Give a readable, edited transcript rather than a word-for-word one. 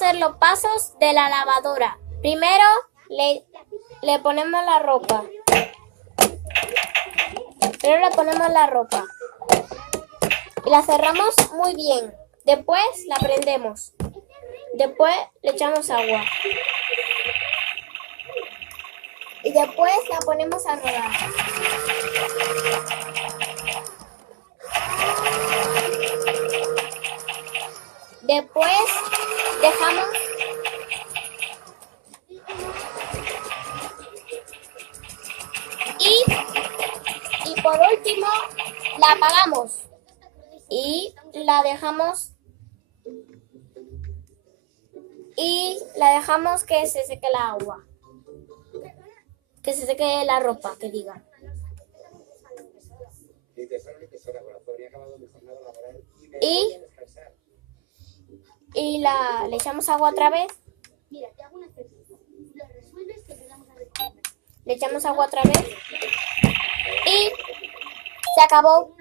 hacer los pasos de la lavadora. Primero le ponemos la ropa. Primero le ponemos la ropa. Y la cerramos muy bien. Después la prendemos. Después le echamos agua. Y después la ponemos a rodar. Después dejamos y por último la apagamos y la dejamos que se seque el agua, que se seque la ropa, que diga. Y le echamos agua otra vez. Le echamos agua otra vez. Y se acabó.